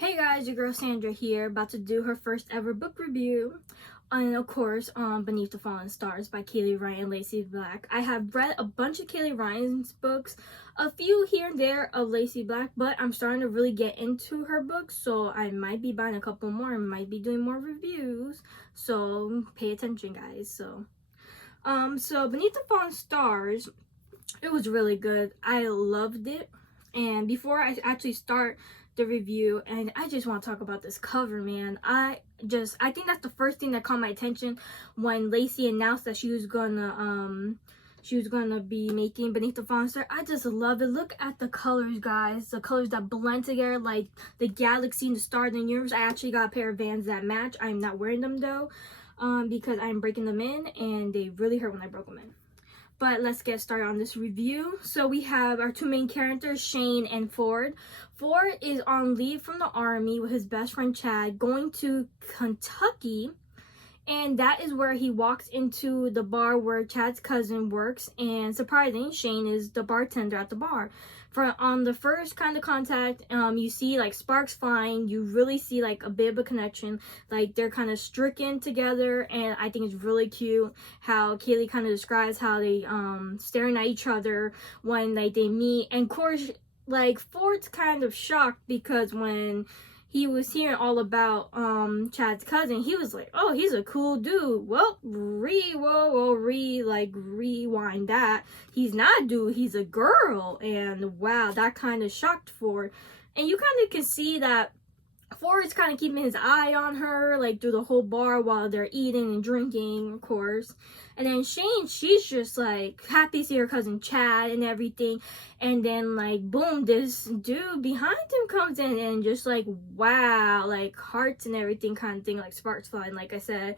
Hey guys, your girl Sandra here, about to do her first ever book review. And of course, Beneath the Fallen Stars by Kaylee Ryan, Lacy Black. I have read a bunch of Kaylee Ryan's books, a few here and there of Lacy Black, but I'm starting to really get into her books, so I might be buying a couple more and might be doing more reviews. So pay attention, guys. So Beneath the Fallen Stars, it was really good. I loved it. And before I actually start the review, and I just want to talk about this cover, man. I think that's the first thing that caught my attention when Lacey announced that she was gonna be making Beneath the Fallen Star. I just love it. Look at the colors, guys. The colors that blend together, like the galaxy and the stars and universe. I actually got a pair of Vans that match. I'm not wearing them though, because I'm breaking them in, and they really hurt when I broke them in. But let's get started on this review. So we have our two main characters, Shane and Ford. Ford is on leave from the army with his best friend Chad, going to Kentucky. And that is where he walks into the bar where Chad's cousin works. And surprisingly, Shane is the bartender at the bar. On the first kind of contact, you see like sparks flying. You really see like a bit of a connection. Like they're kind of stricken together, and I think it's really cute how Kaylee kind of describes how they staring at each other when like they meet. And of course, like Ford's kind of shocked because when he was hearing all about Chad's cousin, he was like, oh, he's a cool dude. Well, rewind that. He's not a dude, he's a girl. And wow, that kind of shocked Ford. And you kind of can see that Ford is kind of keeping his eye on her, like through the whole bar while they're eating and drinking, of course. And then Shane, she's just like happy to see her cousin Chad and everything. And then like boom, this dude behind him comes in and just like wow, like hearts and everything kind of thing, like sparks flying, like I said.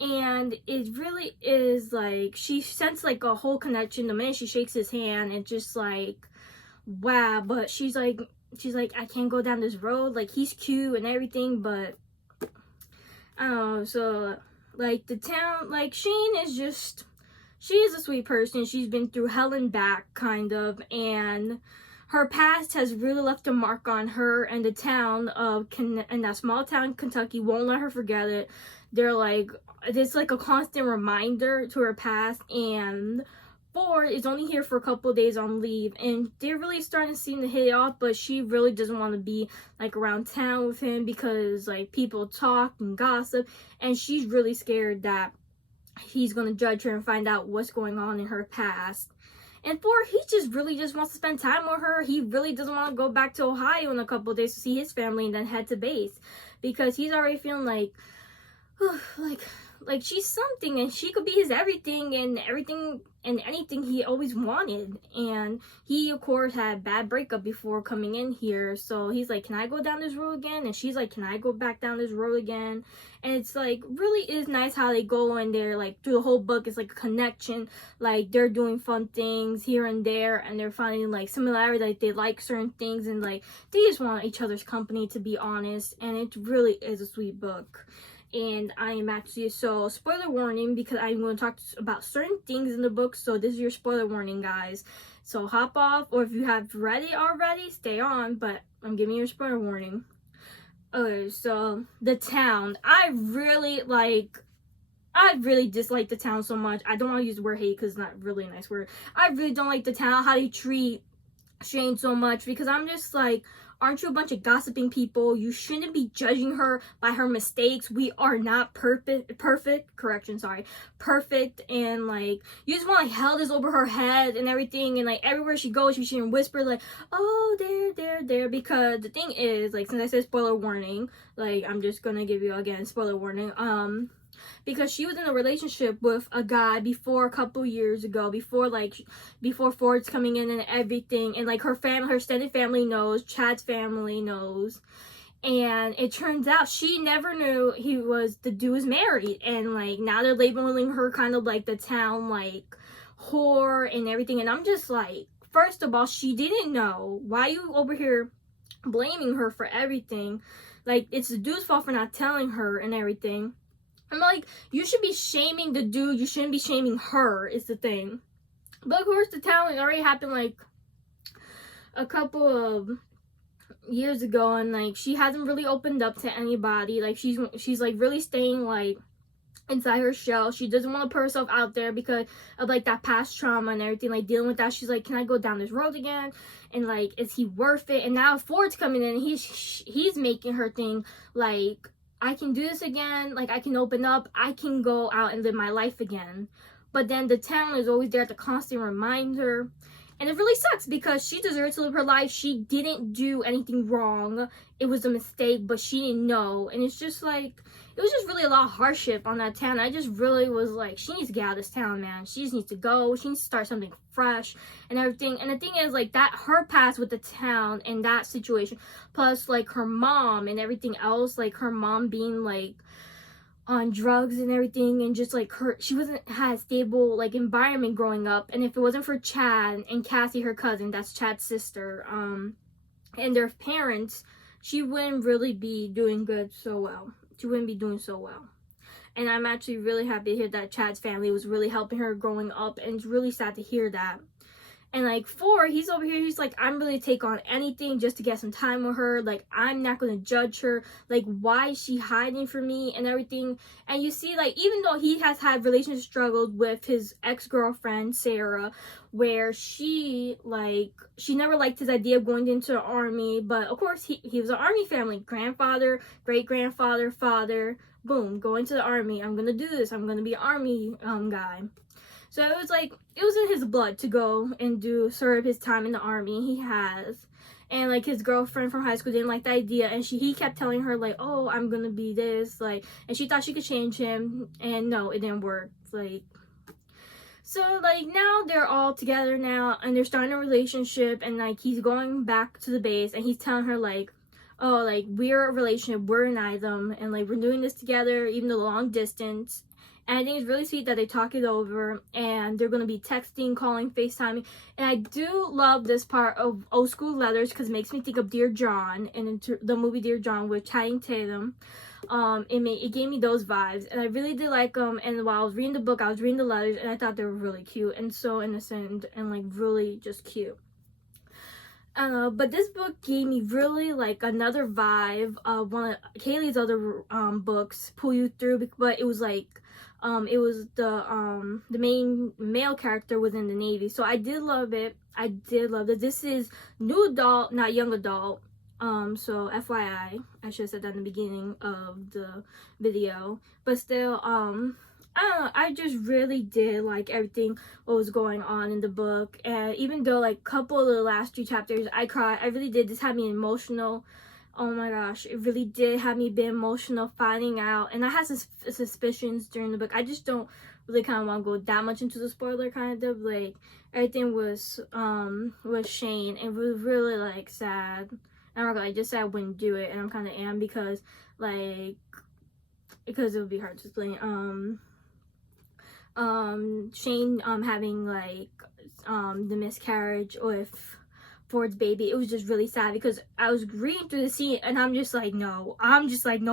And it really is like she sensed like a whole connection the minute she shakes his hand, and just like wow. But she's like, I can't go down this road. Like he's cute and everything, but I don't know. So like the town, like Shane is just, she is a sweet person. She's been through hell and back kind of, and her past has really left a mark on her, and the town of and that small town Kentucky won't let her forget it. They're like, it's like a constant reminder to her past. And Ford is only here for a couple of days on leave, and they're really starting to seem to hit it off, but she really doesn't want to be like around town with him because like people talk and gossip, and she's really scared that he's going to judge her and find out what's going on in her past. And Ford, he really just wants to spend time with her. He really doesn't want to go back to Ohio in a couple of days to see his family and then head to base, because he's already feeling like like she's something, and she could be his everything and anything he always wanted. And he of course had a bad breakup before coming in here, so he's like, can I go down this road again? And she's like, can I go back down this road again? And it's like really is nice how they go in there, like through the whole book it's like a connection, like they're doing fun things here and there, and they're finding like similarity, like they like certain things, and like they just want each other's company, to be honest. And it really is a sweet book. And I am actually, so spoiler warning, because I'm going to talk about certain things in the book, so this is your spoiler warning, guys. So hop off, or if you have read it already, stay on, but I'm giving you a spoiler warning. Okay, so the town, I really dislike the town so much. I don't want to use the word hate because it's not really a nice word. I really don't like the town, how they treat Shane so much, because I'm just like, aren't you a bunch of gossiping people? You shouldn't be judging her by her mistakes. We are not perfect, and like you just want to like held this over her head and everything, and like everywhere she goes she should whisper like, oh, there, because the thing is, like, since I said spoiler warning, like I'm just gonna give you again spoiler warning, because she was in a relationship with a guy before a couple years ago, before Ford's coming in and everything, and like her family, her extended family knows, Chad's family knows, and it turns out she never knew the dude was married, and like now they're labeling her kind of like the town like whore and everything. And I'm just like, first of all, she didn't know. Why you over here blaming her for everything? Like, it's the dude's fault for not telling her and everything. I'm like, you should be shaming the dude, you shouldn't be shaming her, is the thing. But of course the town already happened like a couple of years ago, and like she hasn't really opened up to anybody. Like she's like really staying like inside her shell. She doesn't want to put herself out there because of like that past trauma and everything, like dealing with that. She's like, can I go down this road again, and like, is he worth it? And now Ford's coming in, and he's making her think like, I can do this again, like I can open up, I can go out and live my life again. But then the town is always there to constantly remind her, and it really sucks because she deserves to live her life. She didn't do anything wrong. It was a mistake, but she didn't know. And it's just like, it was just really a lot of hardship on that town. I just really was like, she needs to get out of this town, man. She just needs to go. She needs to start something fresh and everything. And the thing is, like, that her past with the town and that situation, plus like her mom and everything else, like her mom being like on drugs and everything, and just like she wasn't had a stable like environment growing up. And if it wasn't for Chad and Cassie, her cousin, that's Chad's sister, and their parents, she wouldn't really be doing so well. And I'm actually really happy to hear that Chad's family was really helping her growing up, and it's really sad to hear that. And like Ford, he's over here, he's like, I'm really take on anything just to get some time with her. Like, I'm not going to judge her. Like, why is she hiding from me and everything? And you see, like, even though he has had relationship struggles with his ex-girlfriend, Sarah, where she never liked his idea of going into the army. But of course, he was an army family. Grandfather, great-grandfather, father, boom, go into the army. I'm going to do this. I'm going to be an army guy. So it was like, it was in his blood to go and serve his time in the army. He has. And like his girlfriend from high school didn't like the idea, and he kept telling her like, oh, I'm gonna be this, like, and she thought she could change him, and no, it didn't work. Like, so like now they're all together now, and they're starting a relationship, and like he's going back to the base, and he's telling her like, oh, like, we're a relationship, we're an item, and like we're doing this together, even though long distance. And I think it's really sweet that they talk it over, and they're going to be texting, calling, FaceTiming. And I do love this part of Old School Letters because it makes me think of Dear John and the movie Dear John with Channing Tatum. It gave me those vibes, and I really did like them. And while I was reading the book, I was reading the letters, and I thought they were really cute and so innocent and like really just cute. But this book gave me really like another vibe of one of Kaylee's other books, Pull You Through, but it was like it was the main male character was in the Navy. So I did love it. This is new adult, not young adult. So FYI, I should have said that in the beginning of the video. But still, I don't know, I just really did like everything what was going on in the book. And even though like a couple of the last 2 chapters I cried, I really did. This had me emotional. Oh my gosh, it really did have me be emotional finding out. And I had suspicions during the book. I just don't really kind of want to go that much into the spoiler kind of. Like, everything was Shane. It was really like sad. And I just said I wouldn't do it, and I'm kind of am because it would be hard to explain. Shane having like the miscarriage with Ford's baby, it was just really sad because I was reading through the scene and I'm just like no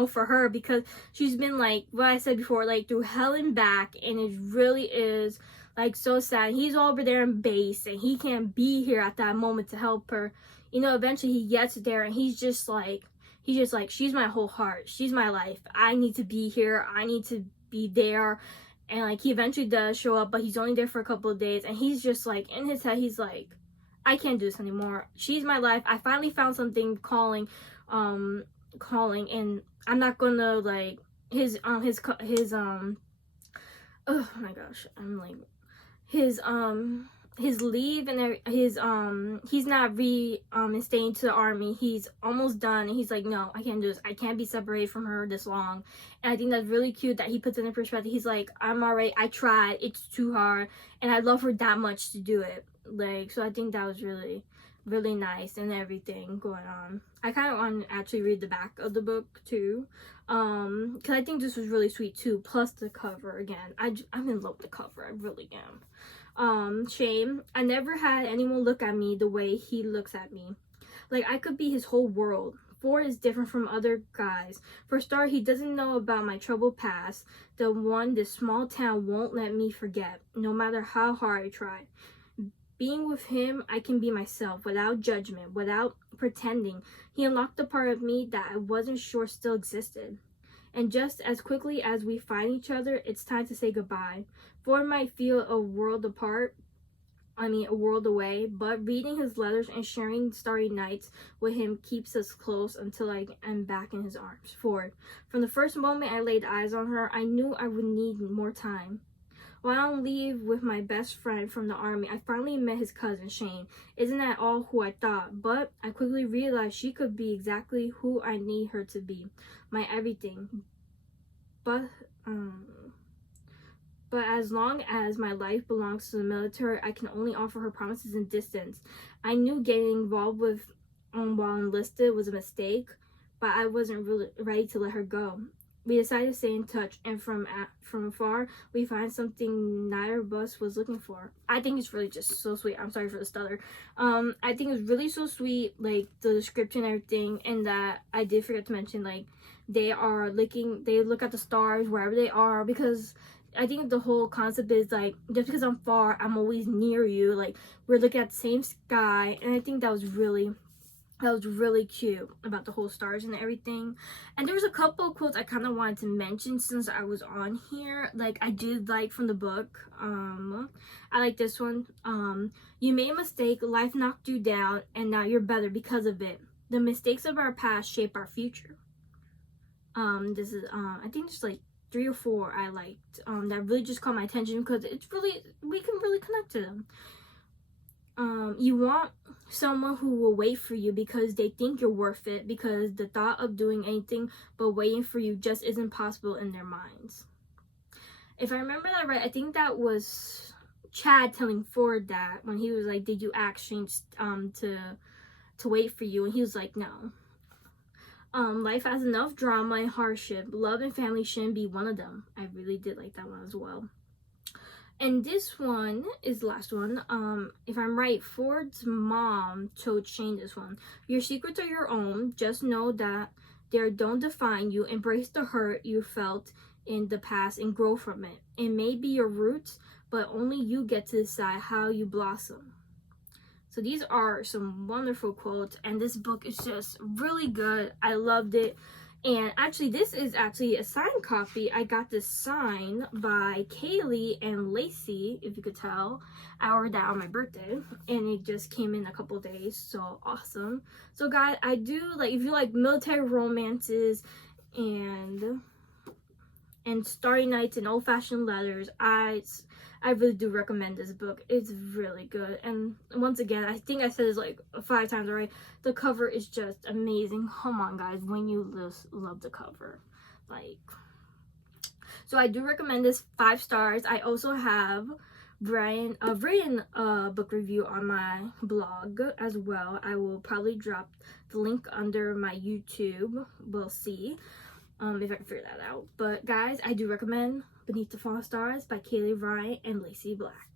for her, because she's been like what I said before, like through hell and back, and it really is like so sad. He's over there in base and he can't be here at that moment to help her. You know, eventually he gets there and he's just like she's my whole heart, she's my life, I need to be here, I need to be there. And like he eventually does show up, but he's only there for a couple of days, and he's just like in his head he's like, I can't do this anymore, she's my life, I finally found something calling, and I'm not gonna like his oh my gosh, I'm like his leave and his he's not staying to the army, he's almost done, and he's like, no, I can't do this, I can't be separated from her this long. And I think that's really cute that he puts it in perspective. He's like, I'm alright, I tried, it's too hard, and I love her that much to do it. Like, so I think that was really really nice and everything going on. I kind of want to actually read the back of the book too, because I think this was really sweet too, plus the cover. Again, I'm in love with the cover, I really am. Shame, I never had anyone look at me the way he looks at me, like I could be his whole world. Ford is different from other guys. For a start, he doesn't know about my troubled past, the one this small town won't let me forget, no matter how hard I try. Being with him, I can be myself without judgment, without pretending. He unlocked a part of me that I wasn't sure still existed. And just as quickly as we find each other, it's time to say goodbye. For it might feel a world apart, a world away, but reading his letters and sharing starry nights with him keeps us close until I am back in his arms. For from the first moment I laid eyes on her, I knew I would need more time. While on leave with my best friend from the army, I finally met his cousin, Shane. Isn't at all who I thought, but I quickly realized she could be exactly who I need her to be. My everything. But as long as my life belongs to the military, I can only offer her promises and distance. I knew getting involved with while enlisted was a mistake, but I wasn't really ready to let her go. We decided to stay in touch, and from afar, we find something neither of us was looking for. I think it's really just so sweet. I'm sorry for the stutter. I think it's really so sweet, like the description and everything, and that I did forget to mention, like they look at the stars wherever they are, because I think the whole concept is like, just because I'm far, I'm always near you. Like we're looking at the same sky, and I think that was really cute about the whole stars and everything. And there was a couple of quotes I kind of wanted to mention since I was on here. Like I did like from the book. I like this one. You made a mistake, life knocked you down, and now you're better because of it. The mistakes of our past shape our future. This is I think just like 3 or 4 I liked that really just caught my attention because it's really, we can really connect to them. You want someone who will wait for you because they think you're worth it, because the thought of doing anything but waiting for you just isn't possible in their minds. If I remember that right, I think that was Chad telling Ford that when he was like, did you actually to wait for you? And he was like, no. Life has enough drama and hardship. Love and family shouldn't be one of them. I really did like that one as well. And this one is the last one. If I'm right, Ford's mom told Shane this one. Your secrets are your own. Just know that they don't define you. Embrace the hurt you felt in the past and grow from it. It may be your roots, but only you get to decide how you blossom. So these are some wonderful quotes, and this book is just really good. I loved it. And actually, this is actually a signed copy. I got this signed by Kaylee and Lacy, if you could tell. I ordered that on my birthday, and it just came in a couple days, so awesome. So guys, I do, like, if you like military romances and starry nights and old-fashioned letters, I really do recommend this book. It's really good. And once again, I think I said this like 5 times already. The cover is just amazing. Come on, guys, when you love the cover. Like, so I do recommend this 5 stars. I also have written a book review on my blog as well. I will probably drop the link under my YouTube. We'll see if I can figure that out. But guys, I do recommend Beneath the Fallen Stars by Kaylee Ryan and Lacy Black.